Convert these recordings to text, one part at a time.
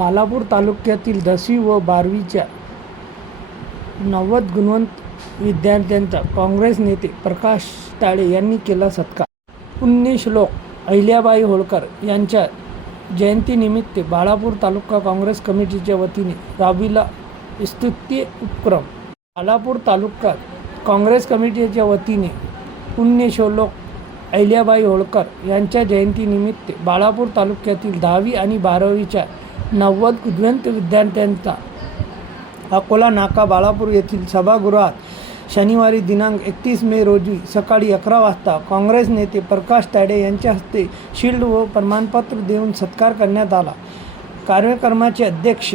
बालापूर तालुक्यातील दसवी व बारावीच्या नव्वद गुणवंत विद्यार्थ्यांचा काँग्रेस नेते प्रकाश ताळे यांनी केला सत्कार. पुण्यश्लोक अहिल्याबाई होळकर यांच्या जयंतीनिमित्त बाळापूर तालुका काँग्रेस कमिटीच्या वतीने राबविला स्तुत्य उपक्रम. बालापूर तालुका काँग्रेस कमिटीच्या वतीने पुण्यश्लोक अहिल्याबाई होळकर यांच्या जयंतीनिमित्त बाळापूर तालुक्यातील दहावी आणि बारावीच्या नव्वद उद्वंत विद्यार्थ्यांचा अकोला नाका बाळापूर येथील सभागृहात शनिवारी दिनांक एकतीस मे रोजी सकाळी अकरा वाजता काँग्रेस नेते प्रकाश ताडे यांच्या हस्ते शिल्ड व प्रमाणपत्र देऊन सत्कार करण्यात आला. कार्यक्रमाचे अध्यक्ष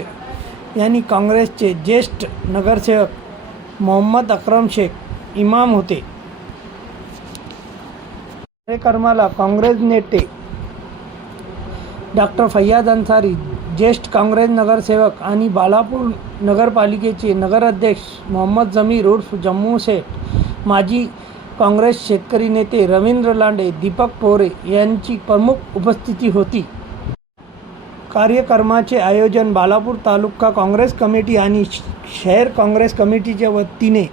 यांनी काँग्रेसचे ज्येष्ठ नगरसेवक मोहम्मद अक्रम शेख इमाम होते. कार्यक्रमाला काँग्रेस नेते डॉक्टर फैयाद अन्सारी ज्येष्ठ काँग्रेस नगरसेवक आणि बालापूर नगरपालिकेचे नगराध्यक्ष मोहम्मद जमीर उर्फ जम्मू शेठ माजी काँग्रेस शेतकरी नेते रवींद्र लांडे दीपक पोरे यांची प्रमुख उपस्थिती होती. कार्यक्रमाचे आयोजन बालापूर तालुका काँग्रेस कमिटी आणि श- शहर काँग्रेस कमिटीच्या वतीने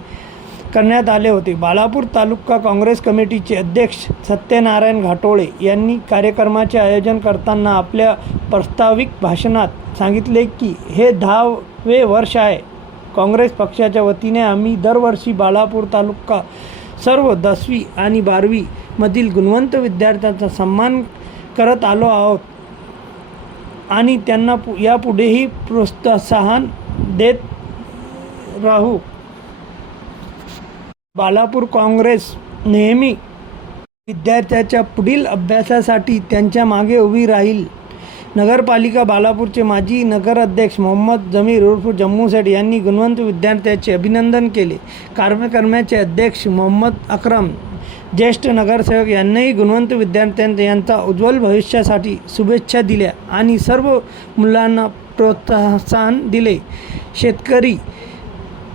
करण्यात आले होते. बालापूर तालुका काँग्रेस कमिटीचे अध्यक्ष सत्यनारायण घाटोळे यांनी कार्यक्रमाचे आयोजन करताना आपल्या प्रस्ताविक भाषणात सांगितले की हे दहावे वर्ष आहे. काँग्रेस पक्षाच्या वतीने आम्ही दरवर्षी बाळापूर तालुका सर्व दसवी आणि बारावीमधील गुणवंत विद्यार्थ्यांचा सन्मान करत आलो आहोत आणि त्यांना पु यापुढेही प्रोत्साहन देत राहू. बालापूर काँग्रेस नेहमी विद्यार्थ्याच्या पुढील अभ्यासासाठी त्यांच्या मागे उभी राहील. नगरपालिका बालापूरचे माजी नगराध्यक्ष मोहम्मद जमीर उर्फ जम्मू सेठ यांनी गुणवंत विद्यार्थ्याचे अभिनंदन केले. कार्यक्रमाचे अध्यक्ष मोहम्मद अक्रम ज्येष्ठ नगरसेवक यांनाही गुणवंत विद्यार्थ्यांचा यांचा उज्ज्वल भविष्यासाठी शुभेच्छा दिल्या आणि सर्व मुलांना प्रोत्साहन दिले. शेतकरी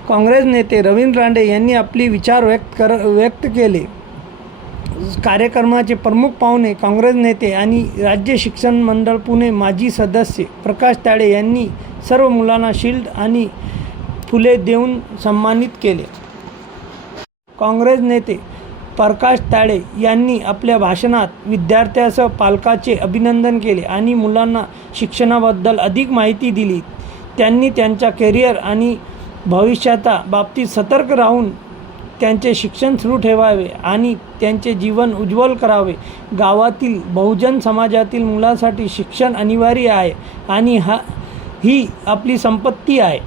काँग्रेस नेते रवींद्र रांडे यांनी आपले विचार व्यक्त कर व्यक्त केले. कार्यक्रमाचे प्रमुख पाहुणे काँग्रेस नेते आणि राज्य शिक्षण मंडळ पुणे माजी सदस्य प्रकाश ताळे यांनी सर्व मुलांना शिल्ड आणि फुले देऊन सन्मानित केले. काँग्रेस नेते प्रकाश ताळे यांनी आपल्या भाषणात विद्यार्थ्यासह पालकाचे अभिनंदन केले आणि मुलांना शिक्षणाबद्दल अधिक माहिती दिली. त्यांनी त्यांच्या करिअर आणि भविष्याच्या बाबतीत सतर्क राहून त्यांचे शिक्षण सुरू ठेवावे आणि त्यांचे जीवन उज्ज्वल करावे. गावातील बहुजन समाजातील मुलांसाठी शिक्षण अनिवार्य आहे आणि हा ही आपली संपत्ती आहे.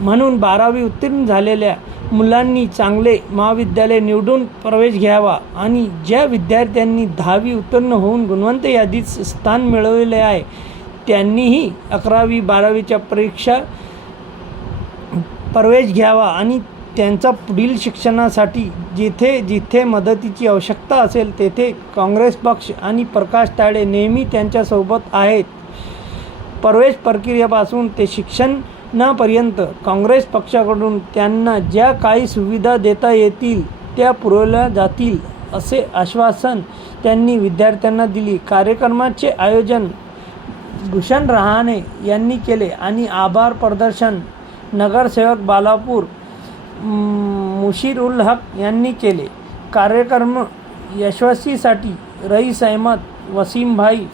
म्हणून बारावी उत्तीर्ण झालेल्या मुलांनी चांगले महाविद्यालय निवडून प्रवेश घ्यावा आणि ज्या विद्यार्थ्यांनी दहावी उत्तीर्ण होऊन गुणवंत यादीत स्थान मिळवले आहे त्यांनीही अकरावी बारावीच्या परीक्षा प्रवेश घ्यावा आणि त्यांचा पुढील शिक्षणासाठी जिथे जिथे मदतीची आवश्यकता असेल तेथे काँग्रेस पक्ष आणि प्रकाश ताळे नेहमी त्यांच्यासोबत आहेत. प्रवेश प्रक्रियेपासून ते शिक्षणापर्यंत काँग्रेस पक्षाकडून त्यांना ज्या काही सुविधा देता येतील त्या पुरवल्या जातील असे आश्वासन त्यांनी विद्यार्थ्यांना दिली. कार्यक्रमाचे आयोजन भूषण रहाणे यांनी केले आणि आभार प्रदर्शन नगरसेवक बालापूर म, मुशीर उल हक यांनी केले. कार्यक्रम यशस्वीसाठी रईस अहमद वसीमभाई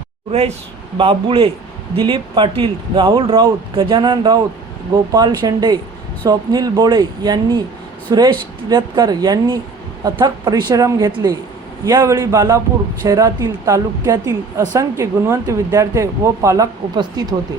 सुरेश बाबुळे दिलीप पाटील राहुल राऊत गजानन राऊत गोपाल शेंडे स्वप्नील बोळे यांनी सुरेश किरतकर यांनी अथक परिश्रम घेतले. यावेळी बालापूर शहरातील तालुक्यातील असंख्य गुणवंत विद्यार्थी व पालक उपस्थित होते.